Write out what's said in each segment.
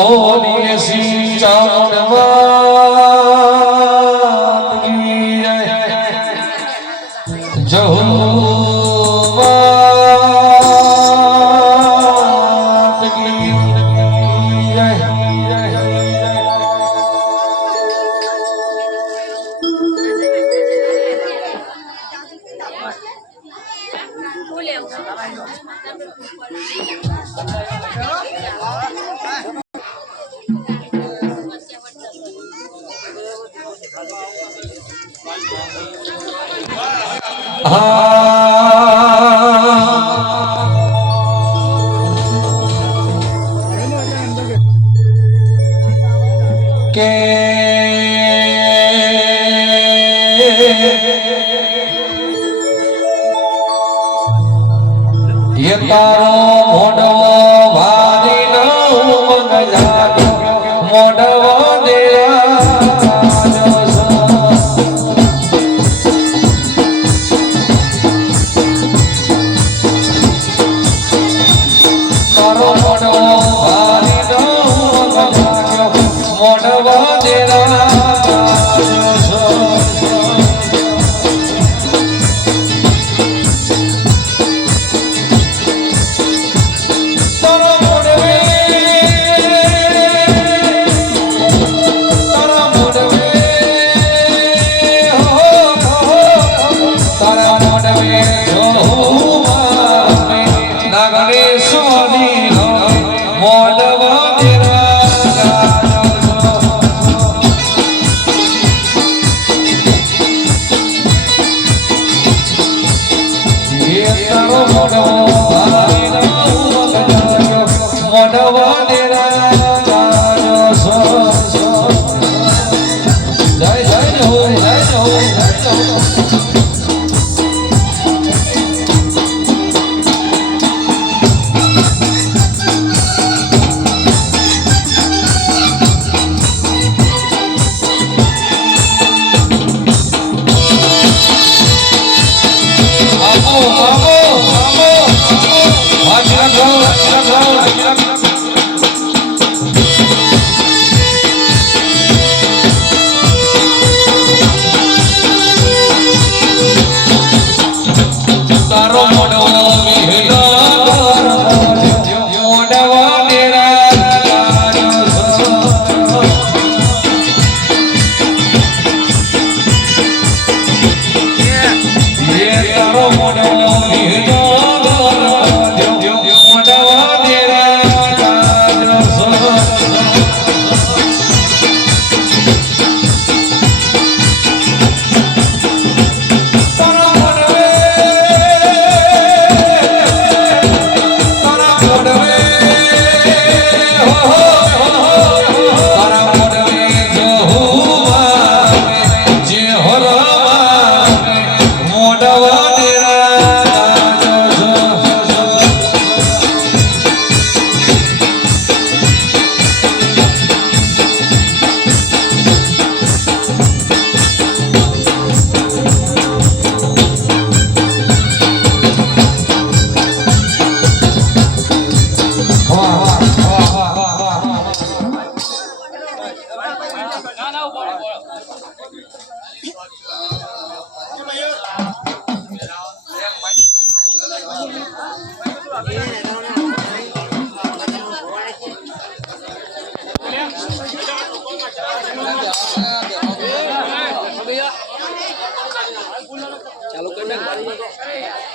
બોલીએ શ્રી ચામુંડ જય કે ये तारो मोडवो भारी न मगजातो मोडवो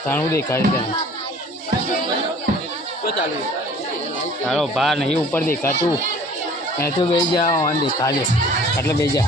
તારું દેખાય છે તારો ભાર નહીં ઉપર દેખાતું મેં તો બે જા દેખાડે એટલે બે જા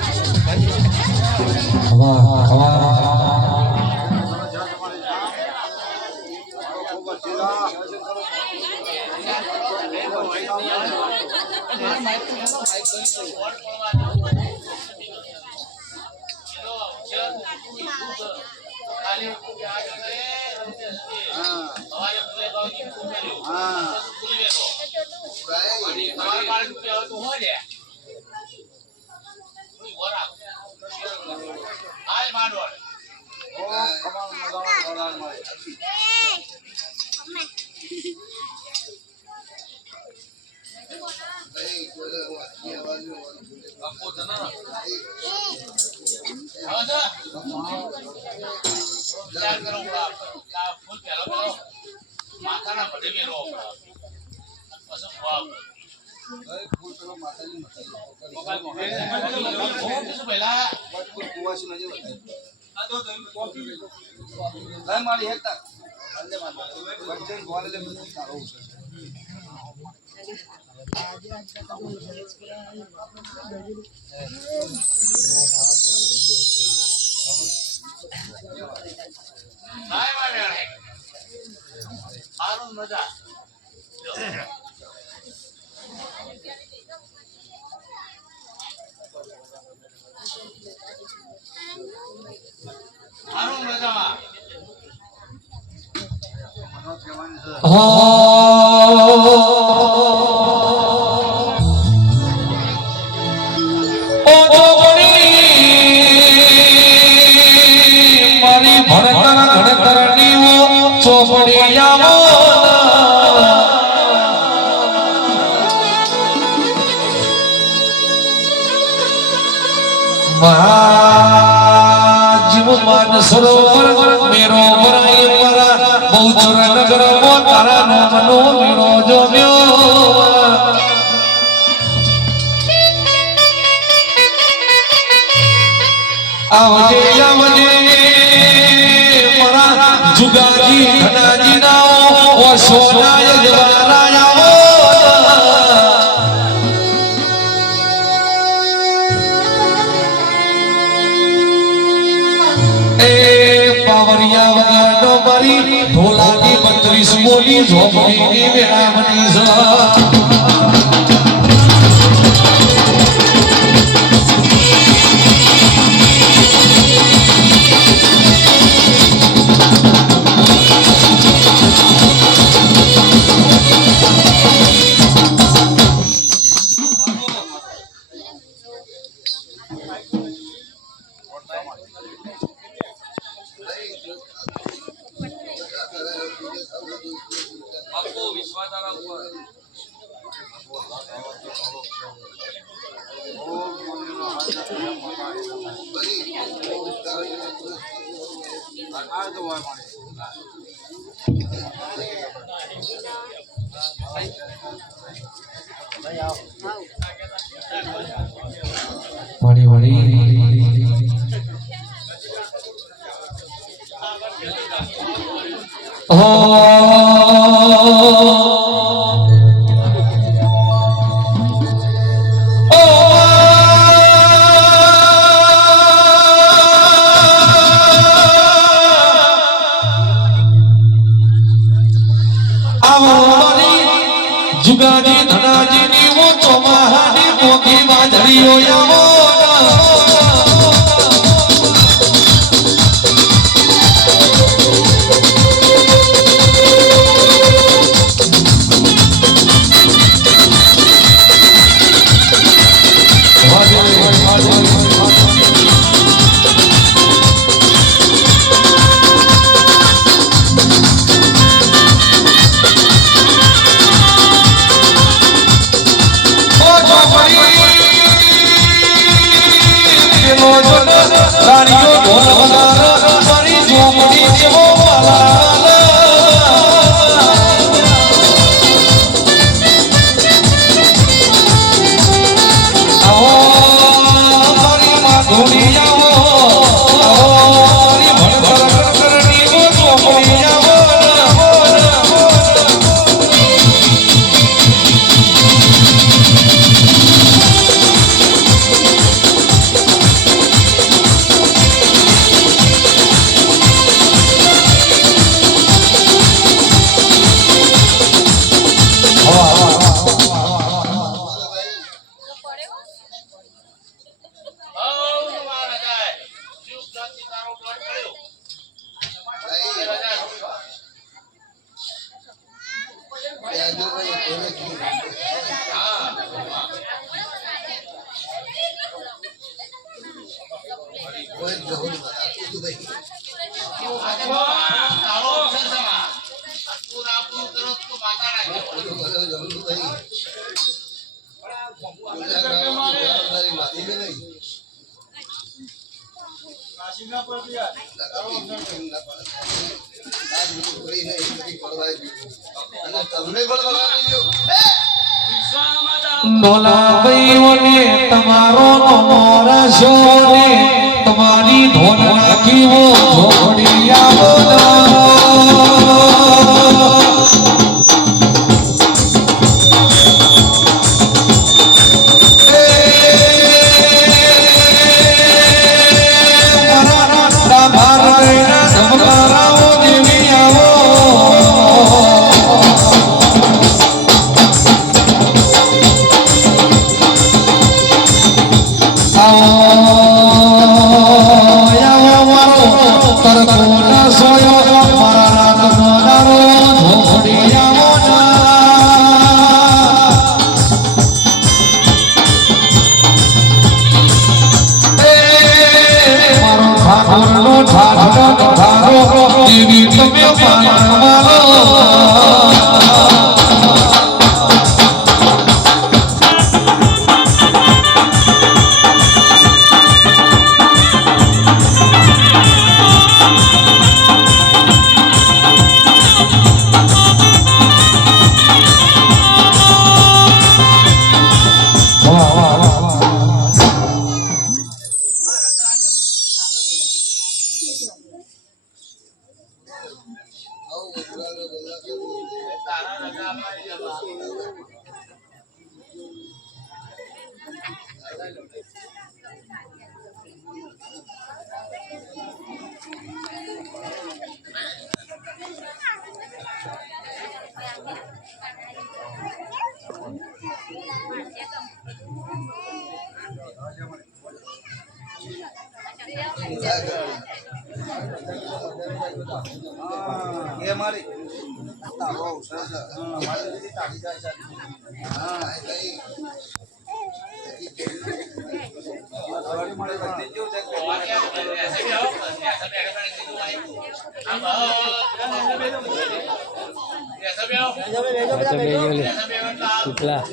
મારી ભણતર ઘડતરની ચોપડી આવો જીવમાન સરોવર મેરો ભરાય મારા બહુચર નગર મો તારા નામનો મેળો જમ્યો આવજે આવજે મારા જુગાજી ધનાજી ના ઓ સોનાય જવારા આવો પાવરિયા વગાડો મારી ઢોલાની 32 બોલી ઝોપડીની વેરામણી વળી વળી જુગાજી ધનાજી ની વો ચોમાહાની મોગી વાદળીઓ આવો ડોલાભાઈઓને તમારો નમરશો ને તમારી ધોન રાખીવો ઝોપડી આવો કેટલા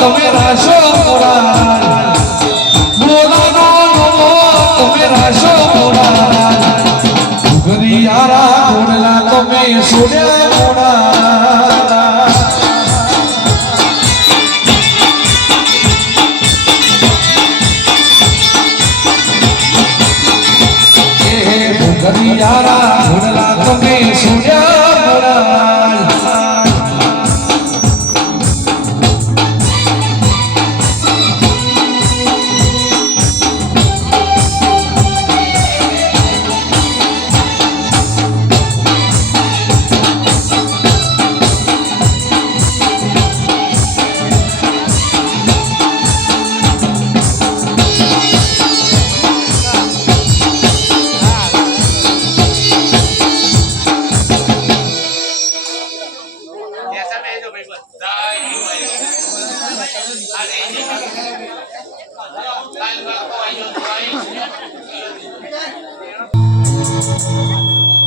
તમે રાશો બોલા બોલા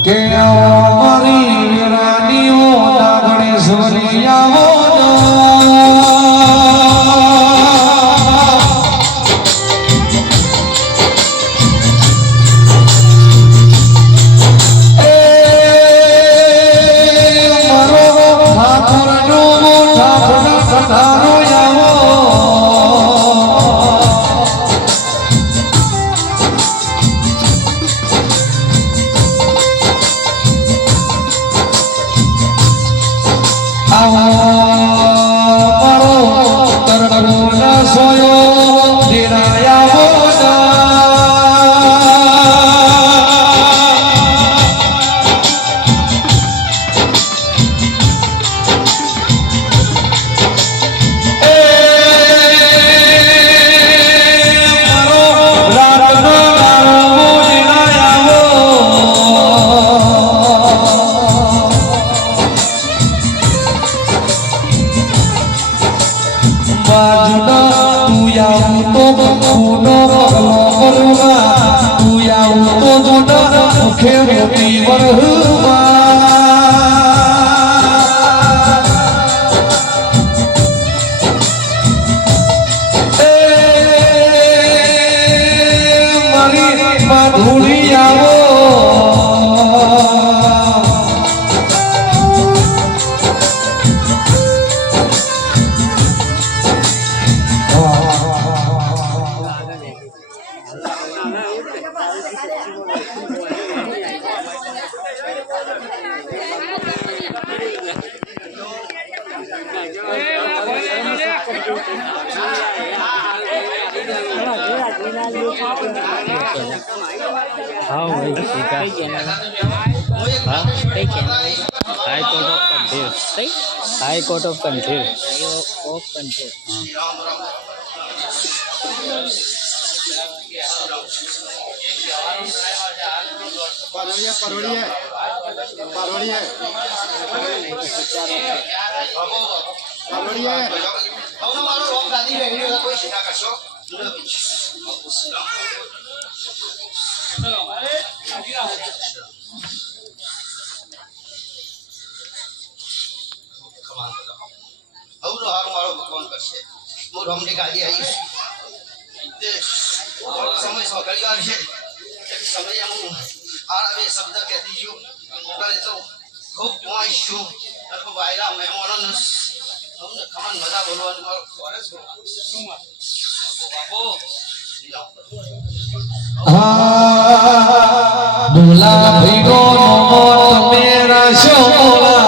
કે અમારી રાણીઓ ના ગણેશ્વરી આવો हाँ वही ठीक है हाँ हाई कोर्ट ऑफ कंठीर બોલા ભીગો મોત મેરા શોલા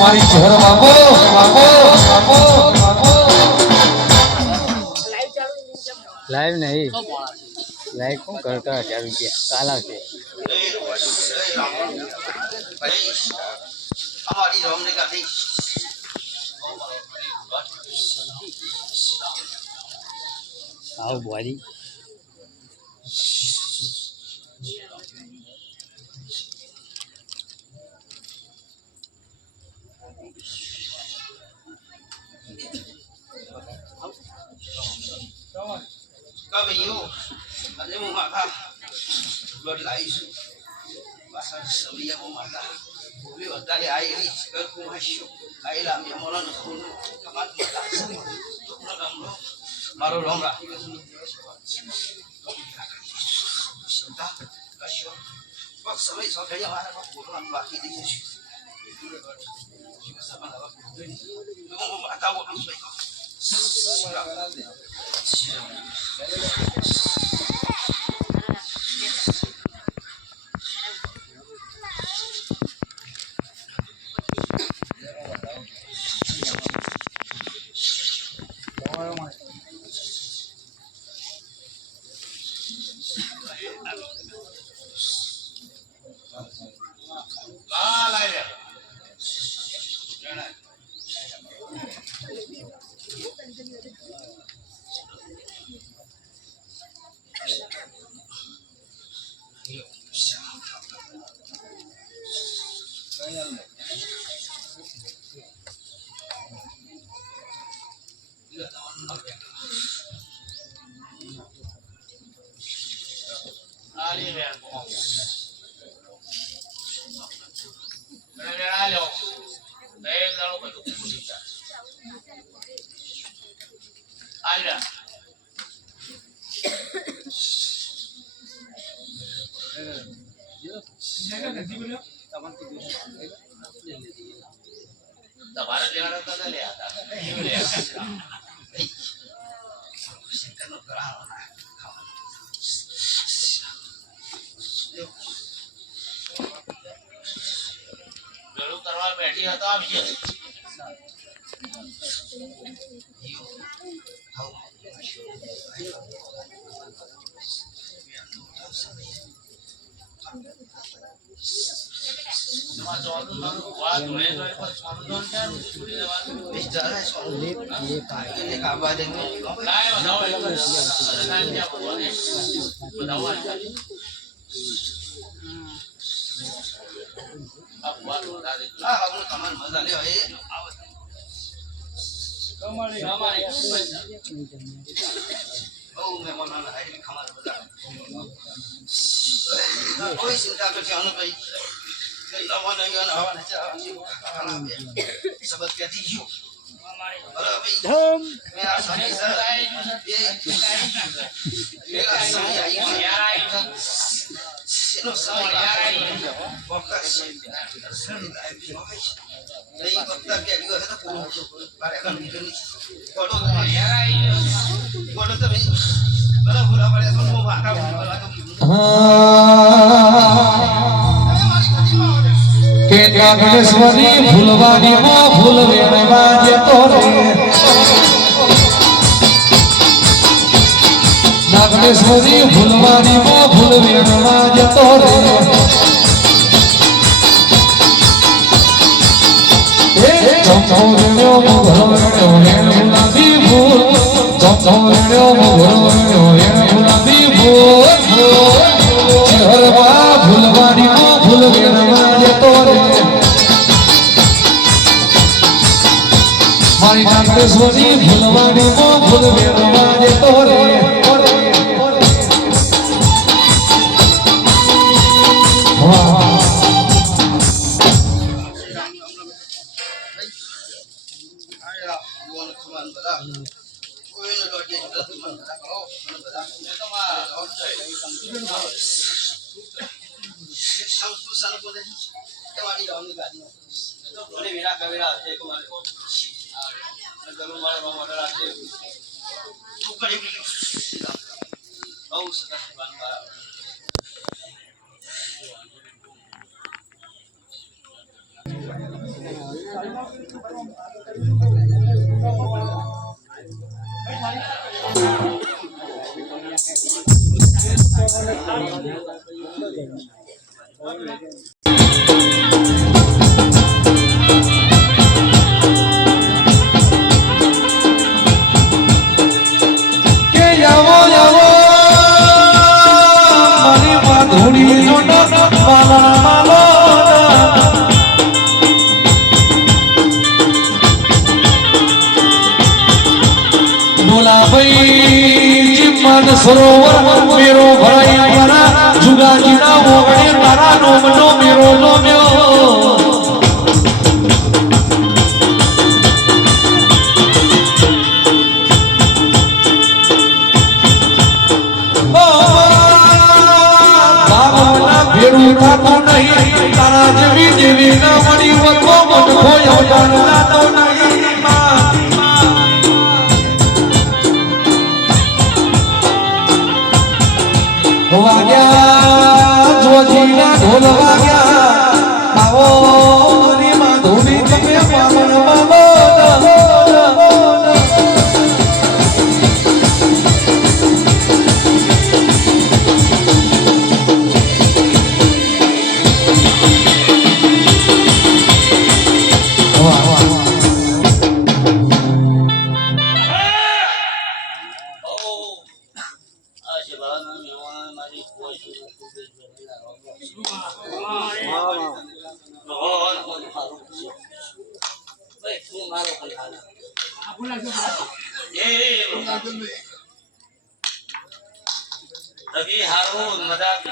મારી ઘર બાપો બાપો બાપો બાપો લાઈવ નહીં લાઈવ કોણ કરતા 1000 રૂપિયા કાલ આવશે અમારી રોમને કાઢી આવો બોરી các vị yêu anh em mà ta luật lại bahasa Serbia mau mata beli dari air ini ke rumah syuk air lam yang mau lalu kapan mata semua dalam lo baru dong lah sudah kasih pak sampai sampai yang mana pak bukan lagi di sini sama apa mau tahu apa Tawaran dia orang tak lihat, ini lihat. Sekarang orang dulu terlalu bedi atau apa sih? Tahu. Oh, memang anak ini kamar besar. Oh, sudah kerja anak baik. Kita mana yang awak nak cakap sebab kita tiu. ધમ Mereka sana sana. Mereka sana ini. Sino sana ini. Fokus. Dari kota ke juga kita puluh. Barang kan itu ni. Kalau tapi kalau pula pada semua bakal કે નાગેશ્વરી ફૂલવાડીમાં ફૂલ વેણવા જતો રે નાગેશ્વરી ફૂલવાડીમાં ફૂલ વેણવા જતો રે ચમચો વેણ્યો મોગરો વેણ્યો વેણ ગુલાબી ફૂલ ચમચો વેણ્યો મોગરો વેણ્યો વેણ ગુલાબી ફૂલ શહેરમાં ફૂલવાડીમાં ફૂલ વેણવા જતો રે મારી નાગેશ્વરી ફૂલવાડીમાં ફૂલ વેણવા જતો રે કે જાવો જાવો મારી માધુરીનો માલા માલો બોલા ભાઈ જીવન સરોવર મેરો ભરાઈ મારા જુગાજીના ઓગણે તારા નોમનો મેરો નોમ્યો ભેરું થતું નહીં તારા જેવી દેવી ના મળી વતો મનખો યવન નાતો નહીં વાગ્યા જોજીના ઢોલ વાગ્યા આવો મારી માધુરી તમે પાવન બાબો અભી હારું મજાક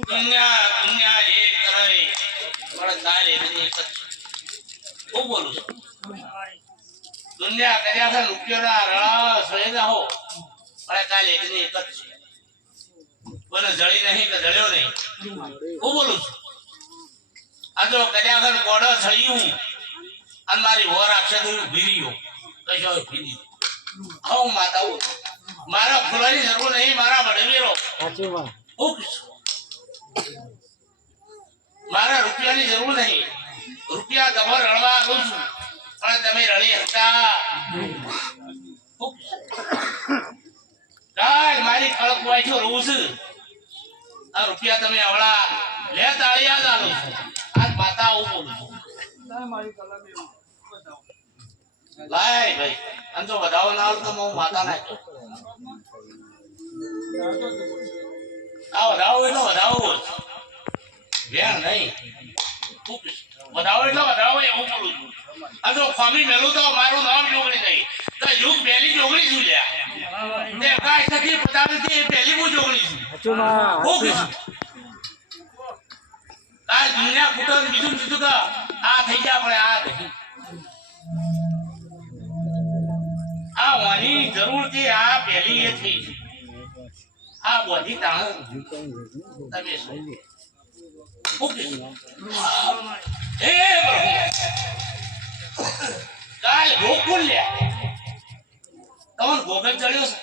દુનિયા એ કરે પણ કાલે બની હું બોલું છું દુનિયા કર્યા છે રૂપિયોના રળા સળેલા હો પણ કાલે બની એક જ કોને જળી નહીં કે જળ્યો નહીં હું બોલું છું આ જો કર્યા છે કોડો થયું અને મારી વોર આપશે તો ભીર્યો કશો ભીરી હું માતાઓ મારા ફૂલાની જરૂર નહીં મારા બડવીરો મારા રૂપિયાની જરૂર નહીં રૂપિયા તમારે રળવા આવું છું પણ તમે રળી હતા કાલ મારી કળક વાંચ્યો રહું છું આ રૂપિયા તમે હવળા લે તાળિયા જ આલું છું આજ માતા આવું બોલું છું લાય ભાઈ આમ તો વધાવો ના આવડતો હું માતા નાખ્યો આ વધાવો એટલો વધાવો વેણ નહીં વધાવો એટલો વધાવો એવું બોલું છું આ તો ખોમી મેલું તો મારું નામ જોગણી નહીં તો યુગ પહેલી જોગણી છું લ્યા તે કાંઈ થકી પતાવી પહેલી હું જોગણી છું આ દુનિયા કુટો બીજું બીજું તો આ થઈ જાય આપણે આ થઈ આ વાની જરૂર છે આ પહેલી એ થઈ આ બધી તાણ તમે શું એ કાલ ગોકુલ લે તમને ગોગલ ચડ્યો છે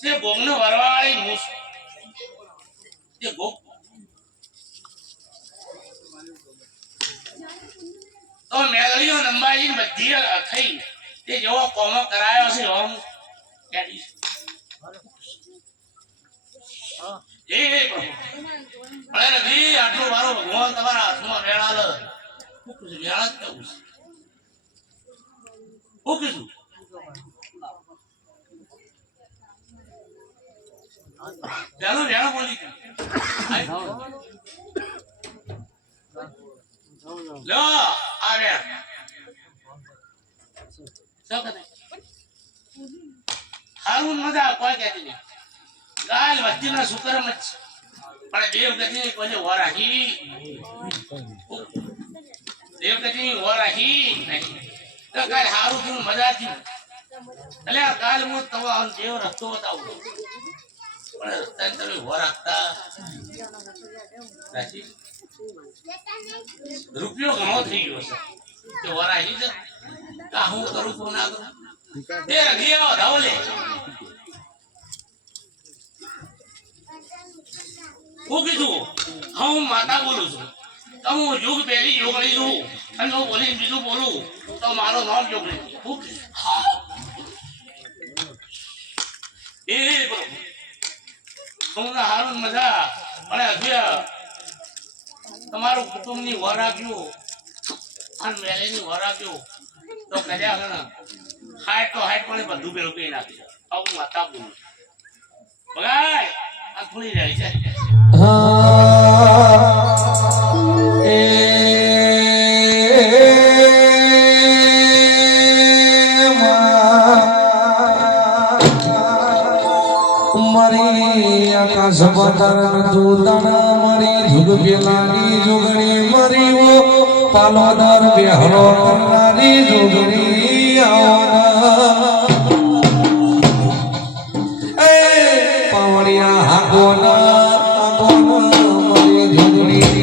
તે ગોગનો વરવાળી મૂસ તે ગોગ તો મેળવીઓ નંબાજી બધી થઈ તે જેવો કોમો કરાયો છે હું કેડીશ એ અરે જી આટલું મારો ભગવાન તમારા હાથમાં વેળાલ વેળા જ કેવું છે હું કીધું ચાલો વેળા બોલી લો આવે હારું મજા કોઈ કહેતી નહીં ગાલ વસ્તીના શુકરમ જ પણ દેવ ગતિની કોઈ વાર રાખી દેવ ગતિની વાર રાખી નહીં તો કાલ હારું થયું મજા થયું એટલે કાલ હું તમારો દેવ રસ્તો બતાવું પણ રસ્તા તમે વાર રાખતા રૂપિયો ઘણો થઈ ગયો છે કે વાર આવી છે કા હું કરું તો ના કરું તે રખી આવો ધાવો લે હું કીધું હા હું માતા બોલું છું તો હું યુગ પહેલી યોગણી છું અને હું બોલી બીજું બોલું તો મારો નામ યોગણી હું એ તમને હારું મજા અને હજુ તમારું કુટુંબની વર રાખ્યું અને મેલેની વર રાખ્યું તો કર્યા ને હાઈટ તો હાઈટ પણ બધું પેલું કઈ નાખ્યું આવું માતા બોલું બગાય આ થોડી રહી છે મરી આકાશ પતર દૂધણા મરી જુગ પેલાની જોગણી મરી વો પાલોદર બેહરો કરનારી જોગણી આવના એ પાવડિયા હાગોના મરી જોગણી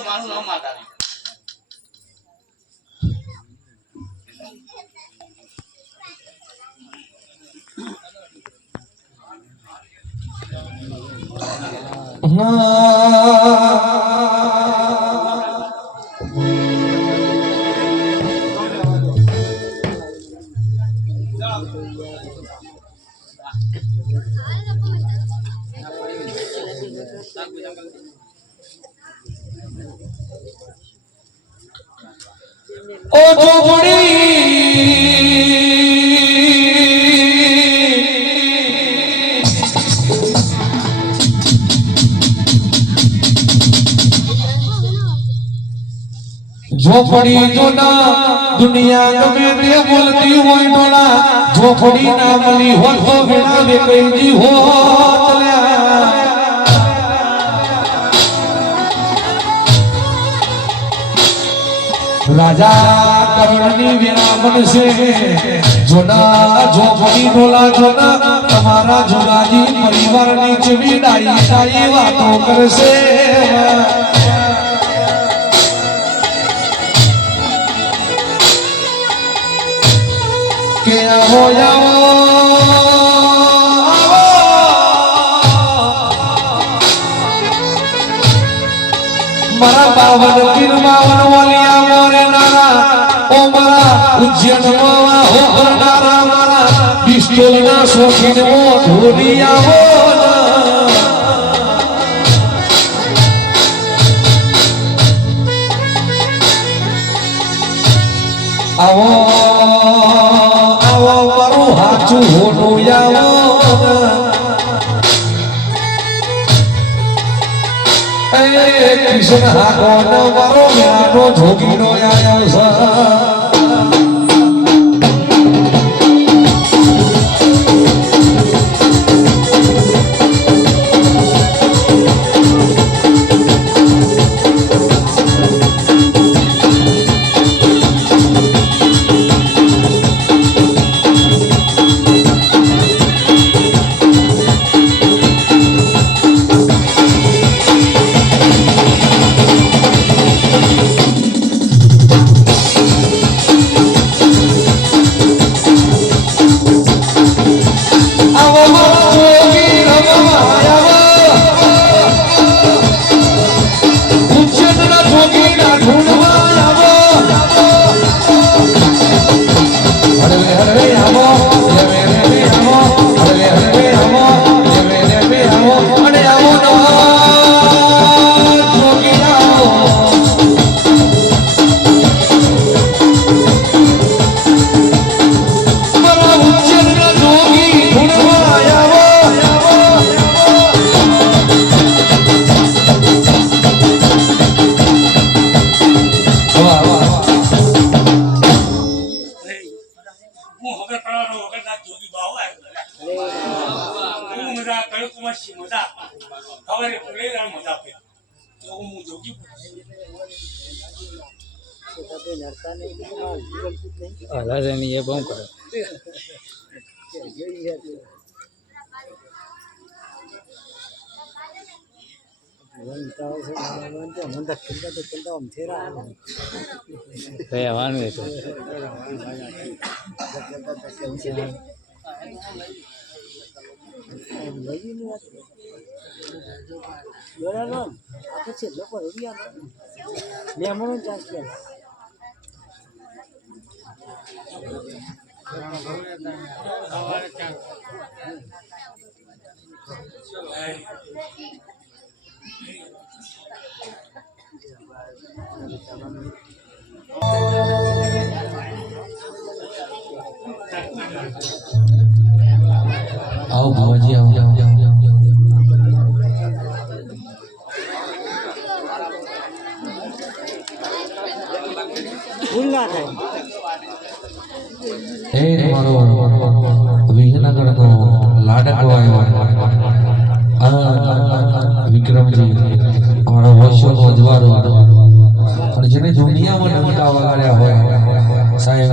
મારું નામ માતા ઓ ઝોપડી જોના દુનિયા ગમે તે બોલતી હોય ડોલા ઝોપડી ના મળી હોય તો વેણા વેકઈજી હોત રાજા કરણની વિરામણ છે જોના ઝોપડી ડોલા જોના તમારા જોગાજી પરિવારની ચવી ડાઈ વાતો કરશે કે આવો મારા બાવન પીર બાવન વાલિયા મોરે નારા ઓ મારા ઉજ્જૈન માં હો કરનારા મારા પિસ્તોલ ના શોખીન મો ઢોલી આવો આવો આવો મારું હાચું હોનું આવો કૃષ્ણ હાગોનો મારો વ્યાનો જોગીનો આયો છે મજા કયો કુમાર મજા ખબર પૂરે મજા આપે તો હું જોગી હલાજની એ બહુ કરે રહેવાનું એ તો આવો ભુવાજી આવો એ મારો વિજયનગરનો લાડકો આવ્યો વિક્રમજી અમારો વર્ષોનો અજવાળો અને જેને દુનિયામાં ડંકા વગાડ્યા હોય સાહેબ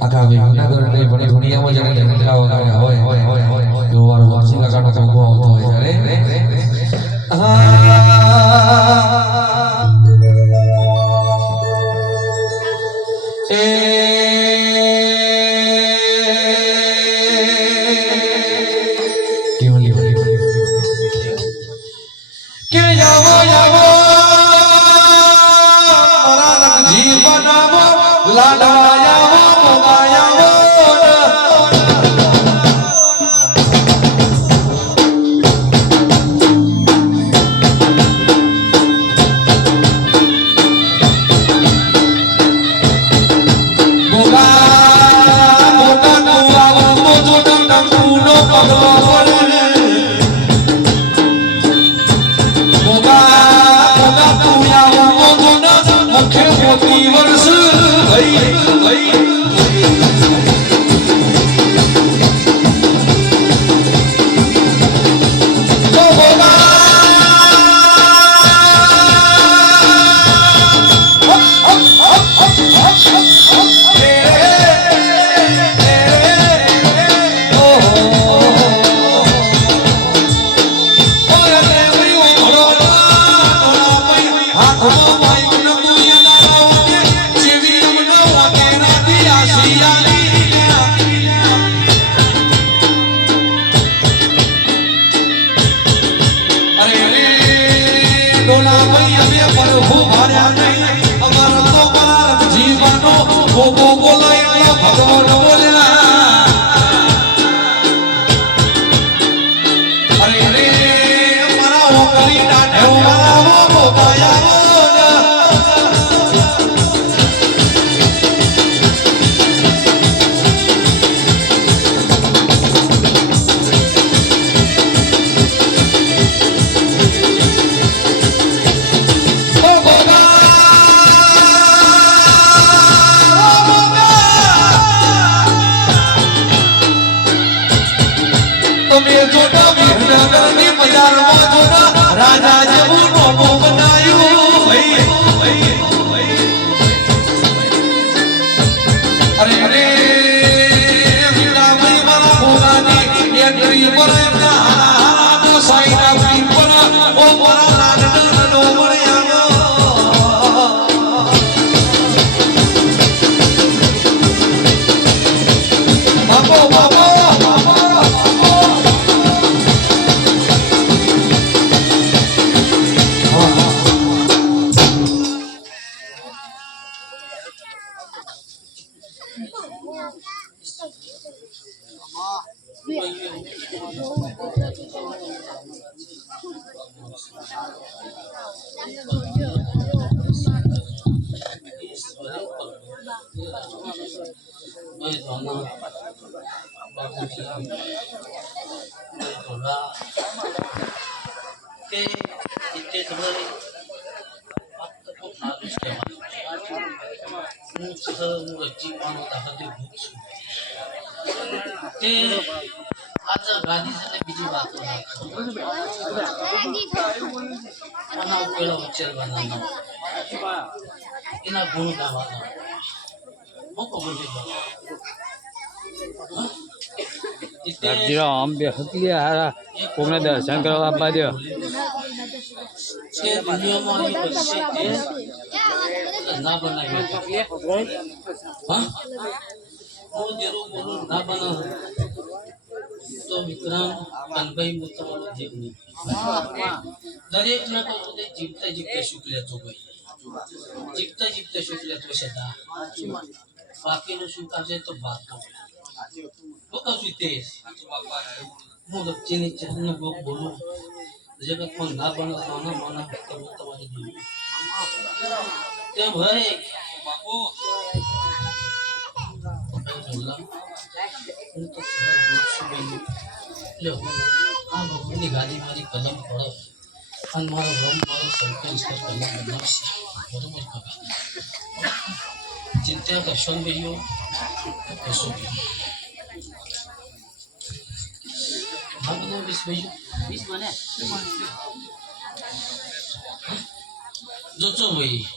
આખા વિજયનગર નહીં પણ દુનિયામાં જેને ડંકા વગાડ્યા હોય એવો મારો વર્ષી કાકાનો ભોગવો આવતો હોય ત્યારે તે આજ ગાદી સાથે બીજી વાતો આના પેલો ઉચ્ચારવાના એના ગુણ ગાવાના મોકો બોલી રાતજીરો આમ બે હકલી હારા કોમને દર્શન કરવા આપવા દો તે દુનિયામાં આવી પરિસ્થિતિ ના બનાવી હા હું જેરું બોલું ના બનાવ તો વિક્રમ કનભાઈ હું તમારો જીવ નહીં દરેક ને કહું તે જીવતા જીવતા સુખ લેતો ભાઈ જીવતા જીવતા સુખ લેતો સદા બાકીનું સુખ આવશે તો બાપ હું કહું છું તે હું વચ્ચેની ચહેરનો ભોગ બોલું જગતમાં ના બને નાના માના ભક્તો તમારી જીવ તે ભાઈ બાપુ આ ભગવાનની ગાદી મારી કલમ પડો અને મારો રમ મારો સરકાર કલમ બનાવશે બરોબર ખબર ચિંતા કરશો ને ભાઈઓ કશો હા બધા 20 ભાઈઓ 20 મને જોચો ભાઈ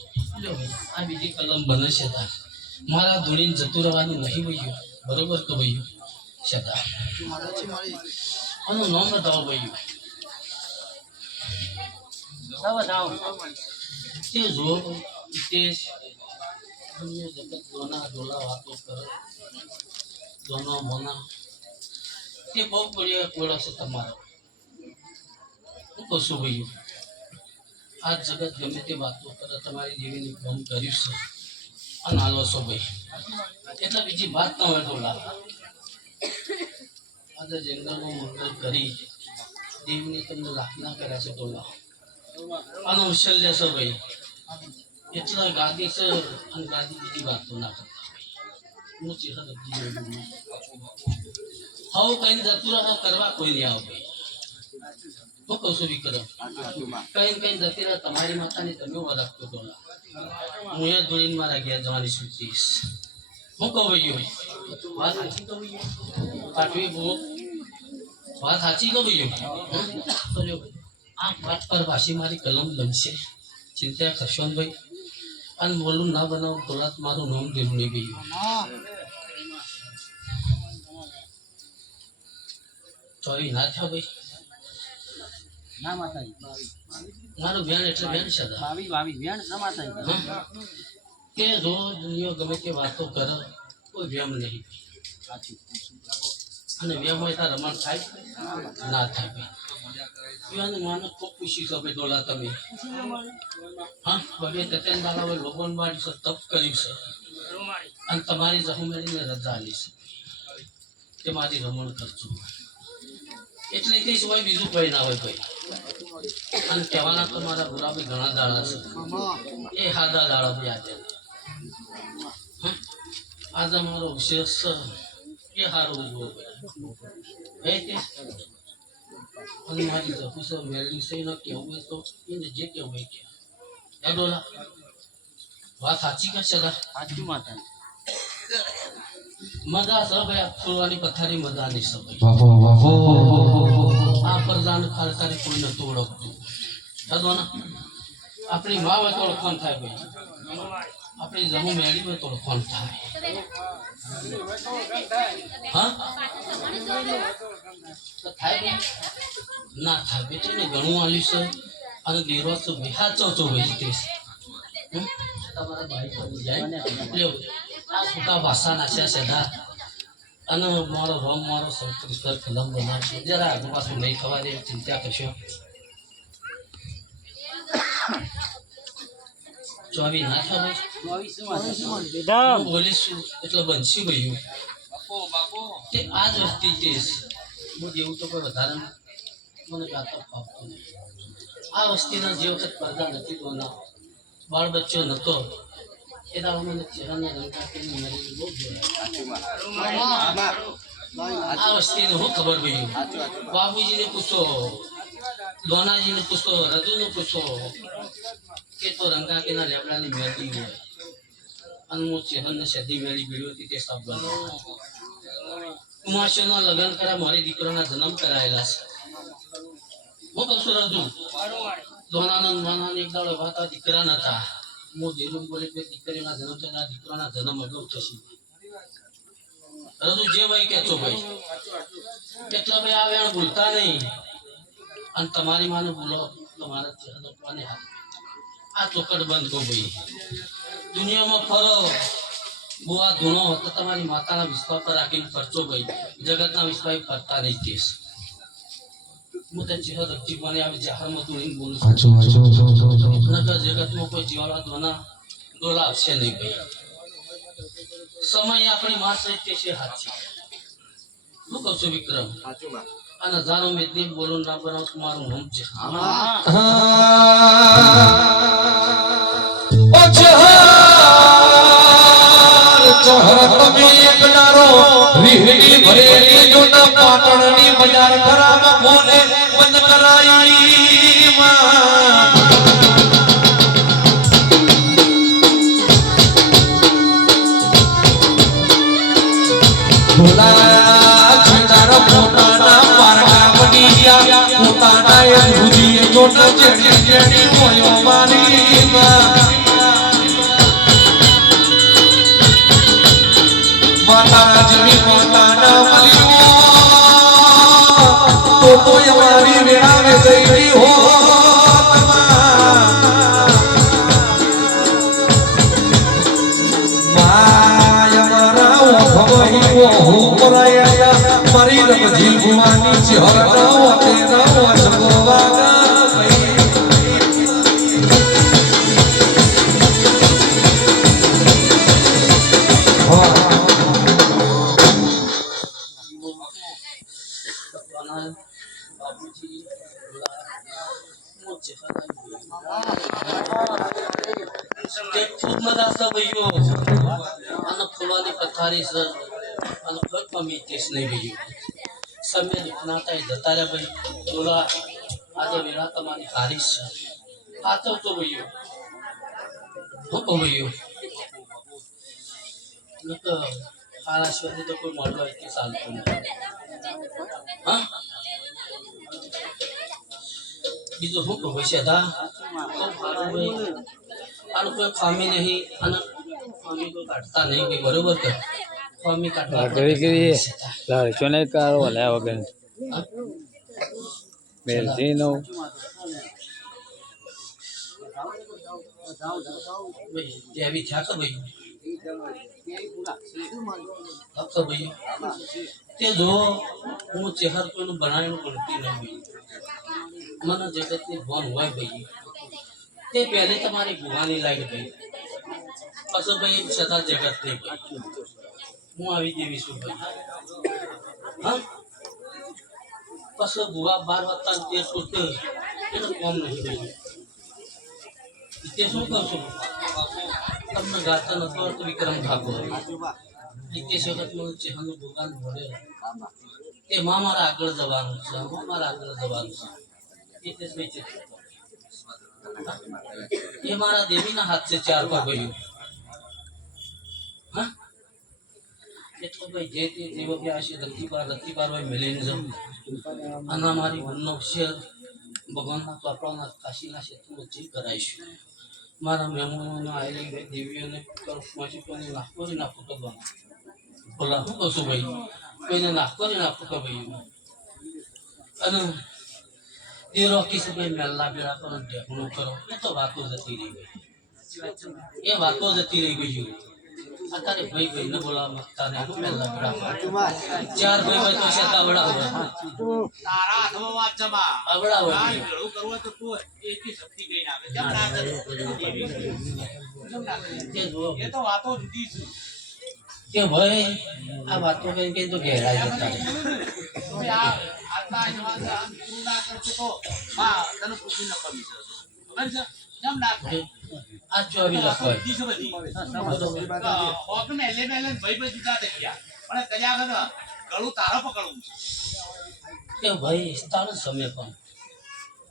આ બીજી કલમ બને છે તાર મારા ધૂળીને જતું રહેવાનું નહીં ભાઈઓ બરોબર તો ભાઈઓ સદા આનું નામ બતાવો ભાઈઓ તે જો તે જગત દોના ડોલા વાતો કરે દોનો મોના તે બહુ બઢિયા કોળા છે તમારો હું કહું છું ભાઈઓ આ જગત ગમે તે વાતો કરે તમારી જેવીની ફોન કર્યું છે અને હાલો છો ભાઈ એટલે બીજી વાત ન હોય ડોલા આજે જંગલમાં મંગલ કરી દેવીને તમને લાખના કર્યા છે ડોલા આનો ઉછલ્ય છે ભાઈ એટલા ગાદી છે અને ગાદી બીજી વાતો ના કરતા હું ચેહરા લગી હવે કઈ જતું રહે કરવા કોઈ નહીં આવ ભાઈ હું કહું છું વિક્રમ કઈ જતી રહે તમારી માતાની તમે રાખતો ડોલા હું એ ધોઈને મારા ઘેર જવાની સૂચીશ હું કહું ભાઈઓ વાત સાચી કહું પાટવી બહુ વાત સાચી કહું ભાઈઓ આ વાત પર વાસી મારી કલમ લમશે ચિંતા કરશો ને ભાઈ અને બોલું ના બનાવ તોલાત મારું નામ દેવું નહીં ભાઈઓ ચોરી ના થયા ભાઈ ના માતાજી મારું બેન એટલે બેન સદા ભાવી બેન ના માતાજી કે રોજ દુનિયા ગમે તે વાતો કરે કોઈ વ્યમ નહીં અને વ્યમ હોય ત્યાં રમણ થાય ના થાય ભાઈ માનો ખૂબ ખુશી છે ભાઈ ડોલા તમે હા હવે તતેન દાડા હવે લોકોન બાળી છે તપ કર્યું છે અને તમારી જહુમેરીને રજા આલી છે તે મારી રમણ કરજો એટલે તે સિવાય બીજું કોઈ ના હોય ભાઈ અને કહેવાના તો મારા બુરા બી ઘણા દાડા છે એ હાદા દાડા બી આજે આજે મારો વિશેષ એ સારું ઉજવો ભાઈ અને મારી જપુસર મેળવી છે ન કેવું હોય તો એને જે કેવું હોય કે ડોલા વાત સાચી કે સદા સાચી માતા મજા છે ભાઈ ફૂલવાની પથારી મજાની છે ભાઈ આ પરદાન ખાલતારી કોઈ નતું ઓળખતું ડોલા આપણી માં હોય તો ઓળખવાનું થાય ભાઈ આપણી જમુ મેળી હોય તો ઓળખવાનું થાય હા થાય ના થાય બેટીને ઘણું આલ્યું છે અને દેરો તો વિહાચો તો ભાઈ તે તમારા ભાઈ બની જાય લ્યો આ સુતા ભાષા નાખ્યા સદા અને મારો રોમ મારો સૌત્રીસ્તર કલમ બનાવશે જરા આગળ પાછું નહીં થવા દે ચિંતા કરશો ચોવી ના થાય બોલીશું એટલે બનશે ભાઈ તે આ જ વસ્તી જે હું જેવું તો કોઈ વધારે મને ગાતો ફાવતો નહીં આ વસ્તીના જે વખત પડદા નથી બોલા બાળ બચ્ચો નતો એ દાડો મને ચહેરાને રંગાતીની મરી બહુ જોયા આ વસ્તીને હું ખબર ભાઈ બાબુજીને પૂછો દોનાજીને પૂછો રજુને પૂછો કે તો રંગાતીના લેબડાની મેળવી હોય અને હું ચહેરાને સદી મેળી ગયો હતી તે સબ બનો કુમાશીઓના લગ્ન કર્યા મારી દીકરાના જન્મ કરાયેલા છે હું કહું છું રજુ દોનાનંદ માનાને એક દાડો વાતા દીકરા નતા હું જેલું બોલે કે દીકરીના જન્મ થયા દીકરાના જન્મ અગાઉ થશે રજુ જે ભાઈ કહેતો ભાઈ એટલા ભાઈ આ વેણ ભૂલતા નહીં અને તમારી માને બોલો તમારા ચહેરાને હાથ આ ચોકડ બંધ કહો ભાઈ દુનિયામાં ફરો બુઆ ધૂણો હતો તમારી માતાના વિશ્વાસ પર રાખીને ફરજો ભાઈ જગતના વિશ્વાસ ફરતા નહીં કેસ હું તો ચહેરો દક્ષિણ મને આવે જાહેરમાં તું નહીં બોલું છું નકર જગતમાં કોઈ જીવાળા દોના ડોલા આવશે નહીં ભાઈ સમય આપણી માં સહિત છે હાચી શું કહું છું વિક્રમ આ નજારો મેદની બોલો ના બનાવ મારું નામ છે વીહડી ભરેલી જોના પાટણની બજાર ખરામાં ફોને બંધ કરાઈ ભોલા છેડારા પોતાના પારકા બની ગયા પોતાના એ ભૂજી જોના જેડી જેડી મોયો મારી માતા જમી પોતાના મળ્યો તો કોઈ અમારી વેળાવે ગઈ હો મારી રમજી ભુવાની છે હરનાઓ તેનાઓ સગોવાગા ભાઈ ખૂબ મજા આવતા ભાઈઓ અને ફૂલવાની પથારી સર અને ફટમાં મીટેશ નહીં ભાઈઓ સમય નાતા જતા રહ્યા ભાઈ બોલા આજે વેળા તમારી હારીશ છે આતો તો ભાઈઓ હું કહું ભાઈઓ હારા સિવાય તો કોઈ મળવા એટલી ચાલતું નથી હા બીજું શું કહું ભાઈ સેધા આનું કોઈ ખામી નહીં અને ખામી કોઈ કાઢતા નહીં કે બરોબર કે ખામી કાઢવા લડશો નહીં કારો હલ્યા વગર બેલજીનો એવી થયા કે ભાઈ તે જો હું ચહેર કોઈનું બનાવીને ગણતી નહીં ભાઈ મને જગતની ભણ હોય ભાઈ તે પહેલે તમારી ગુવાની લાગી ભાઈ પછી ભાઈ છતાં જગત નહીં ભાઈ હું આવી દેવી છું ભાઈ હા પછી ગુવા 12 વત્તા 13 એનું કામ નહીં ભાઈ તે શું કહું છું તમને ગાતા નતો તો વિક્રમ ઠાકોર તે જગતમાં ચહેરાનું દુકાન ભરે તે માં મારા આગળ જવાનું છે મારા આગળ જવાનું છે એ મારા દેવીના હાથ છે 4 પર ભાઈઓ હા એટલો ભાઈ જે તે દેવવ્યા છે રત્તી પાર ભાઈ મિલીને જમ અને મારી મનનો શેર ભગવાનના કૃપાના કાશીના ક્ષેત્રમાં જે કરાઈશું મારા મહેમાનોને આવેલી ભાઈ દેવીઓને કોઈને નાખો જ નાખો તો બના બોલા શું કહું છું ભાઈ કોઈને નાખો જ નાખો તો ભાઈ અને એ રોકી છે ભાઈ મેલ્લા બેડા કરો ઢેકણું કરો એ તો વાતો જતી રહી ગઈ એ વાતો જતી રહી ગઈ અત્યારે ભાઈ ભાઈને બોલાવા માંગતા ને મેલ્લા બેડા 4 ભાઈ હોય તો શેતા આવડા હોય તારા હાથમાં વાત જમા આવડા હોય ઘણું કરવું તો તું એકી શક્તિ ગઈ નાખે કેમ ના કરે એ તો વાતો જુદી છે કે ભાઈ આ વાતો કઈ તો ઘેરાઈ જતા રહે આટલા જવાન તું ના કરતો તો હા તને પૂછી ન કમી છે ખબર છે કેમ ના કરે આ ચોવી લખો જુદી છે બધી હોક મેલે ભાઈ ભાઈ જુદા થઈ ગયા પણ કર્યા વગર ગળું તારા પકડવું છે કે ભાઈ તારો સમય પણ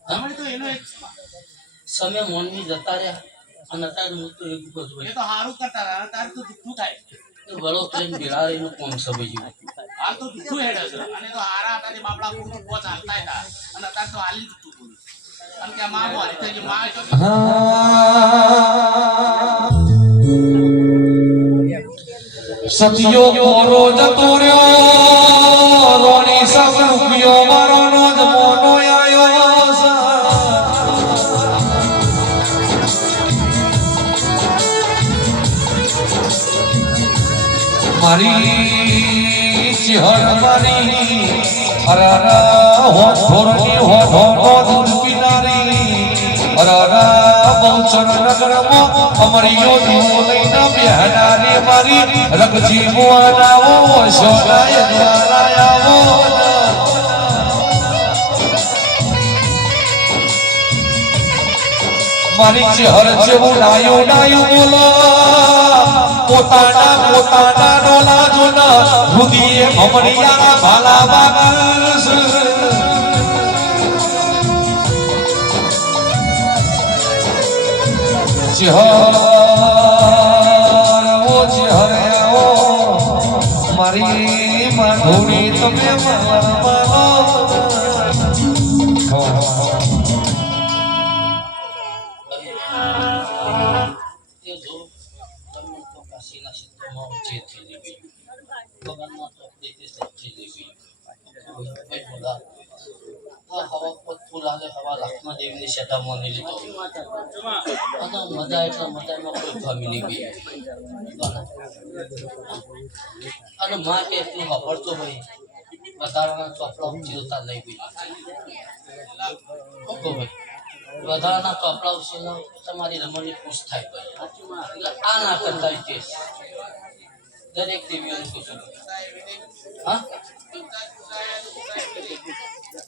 તમે તો એનો એક સમય મોનવી જતા રહ્યા અને અત્યારે હું તો એક બધું એ તો સારું કરતા રહ્યા તારે તો જુઠ્ઠું થાય તો વળો પ્રેમ બિલાડીનું કોમ સમજ્યું હાલ તો જુઠ્ઠું હેડે છે અને તો હારા હતા તે બાપડા કોણ પોચ હાલતા હતા અને અત્યારે તો હાલી જુઠ્ઠું બોલું અને કે માં બોલી થઈ ગઈ માં જો સતિયો મોરો જતો રહ્યો રોણી સબ રૂપિયો મારો નો જ મોનો આયો મારી ચિહર મારી અરે હો ધોરની હો ધોનો દૂધ પીનારી અરે બહુચર નગરમાં અમરીયો દીવો લઈને બેહનારી મારી રગજી મુઆનાઓ સોનાય દ્વારા આવો મારી ચહેર જેવું નાયું નાયું બોલો પોતાના ડોલા જોના રુદીએ અમરિયાના ભાલા બાગસ ચહેર ઓ મારી માધુરી તમે માનો તે જો તમને તો કાશીના ક્ષેત્રમાં જે થઈ ગયું ભગવાનના તો પ્રીતિ થઈ ગઈ ભાઈ બોલા આ હવા પર ફૂલ આવે હવા લાખમાં દેવીની શેતામાં નહીં લીધો અને મજા એટલા મજામાં કોઈ ફામી નહીં ગઈ અને માં કે એટલું વાપરતો ભાઈ વધારાના ચોપડા જીવતા લઈ ગઈ ભાઈ વધારાના ચોપડા ઉછેલા તમારી રમણની ખુશ થાય ભાઈ આ ના કરતા છે દરેક દેવીઓને પૂછું હા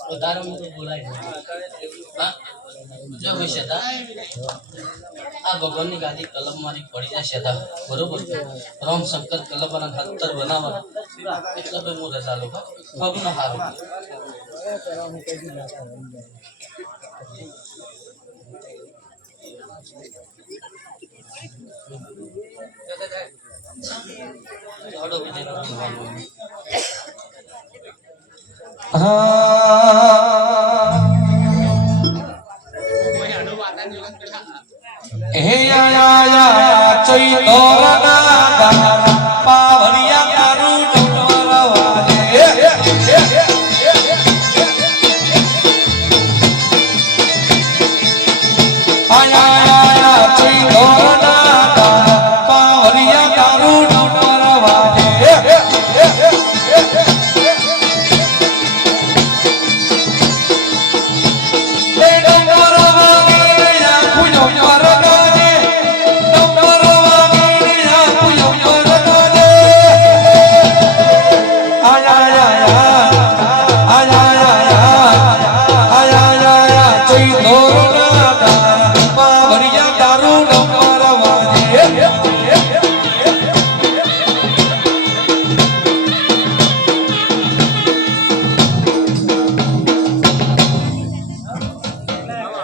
વધારે હું તો બોલાય હા જો ભાઈ શેતા આ ભગવાનની ગાદી કલમ મારી પડી જાય શેતા બરોબર રામ શંકર કલમના હત્તર બનાવવા એટલે ભાઈ હું રજા લો પગ ન હારું હે આયા ચૈતોરના પાવરિયા કારું ડોરવાજે આયા ચૈતોરના પાવરિયા કારું ડોરવાજે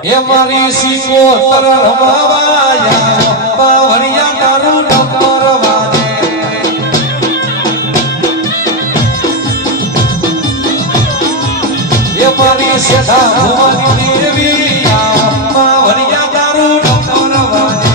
એ મારી સીકો તર રમાવાયા પાવરિયા તારું ડમર વાજે એ મારી સેધા ભુવની દેવી પાવરિયા તારું ડમર વાજે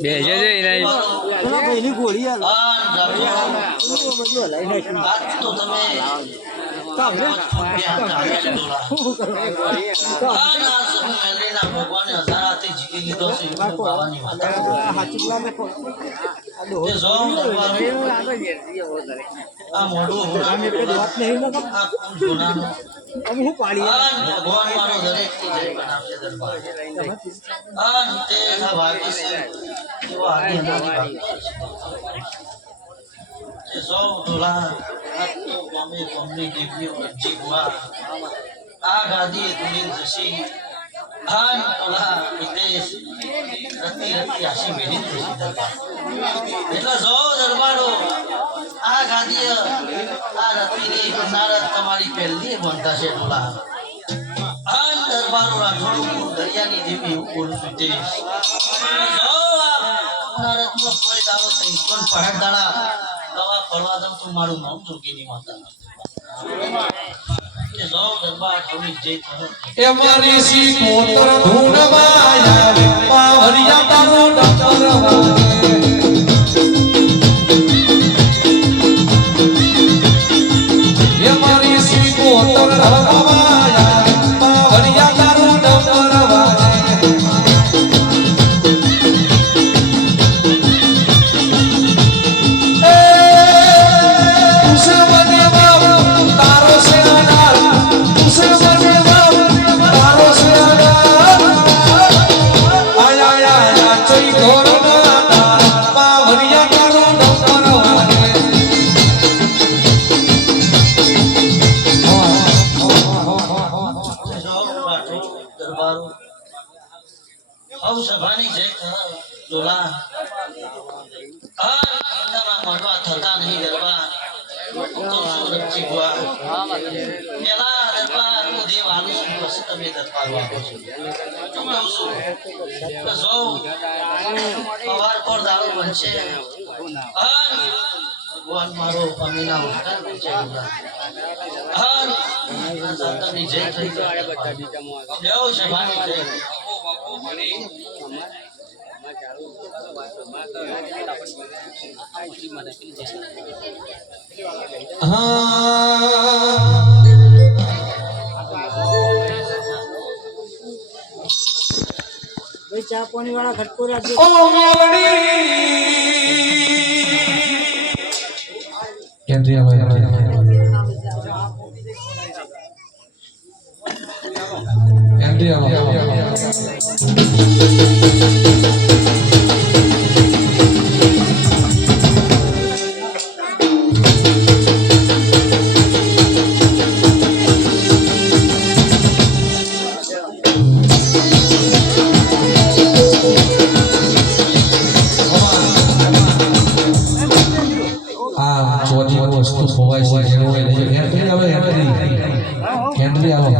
બેસે છે એની ગોળી એ સૌ ડોલા ગમે ગમની દેવીઓ રજી ગુવા આ ગાદીએ તુલીન જશી આન ડોલા વિદેશ રતી રતી આશી મેરી જશી દરબાર એટલે સૌ દરબારો આ ગાદીએ આ રતીની વનારત તમારી પહેલી બનતા છે ડોલા આન દરબારો રાઠોડ દરિયાની દેવી હું બોલું છું દેશ નરકમાં કોઈ દાવો થઈ કોણ પહાડ દાડા દવા ફરવા દઉં તું મારું નામ જોગીની માતા એ જો દરબાર થોડી જઈ થયો એ મારી સી કોતર ધૂણમાં આવે પાવરિયા તારો ડમર વાગે એ મારી સી કોતર ધૂણમાં આવે પાવરિયા તારો ડમર વાગે સભાની જય ડોલા આ અંદામાં મળવા થતા નહીં દરબાર તો શું રચી ગુઆ પેલા દરબાર હું દેવ આલુ છું પછી તમે દરબાર વાપો છો હું કહું છું તો જો પવાર પર દારૂ બનશે ભગવાન મારો અમીના ઉત્તર બનશે તમે જય થઈ દેવ સભાની જય ચા પાણી વાળા ખટકો રાખજો વસ્તુ ખોવાય છે એન્ટ્રી આવે એન્ટ્રી આવે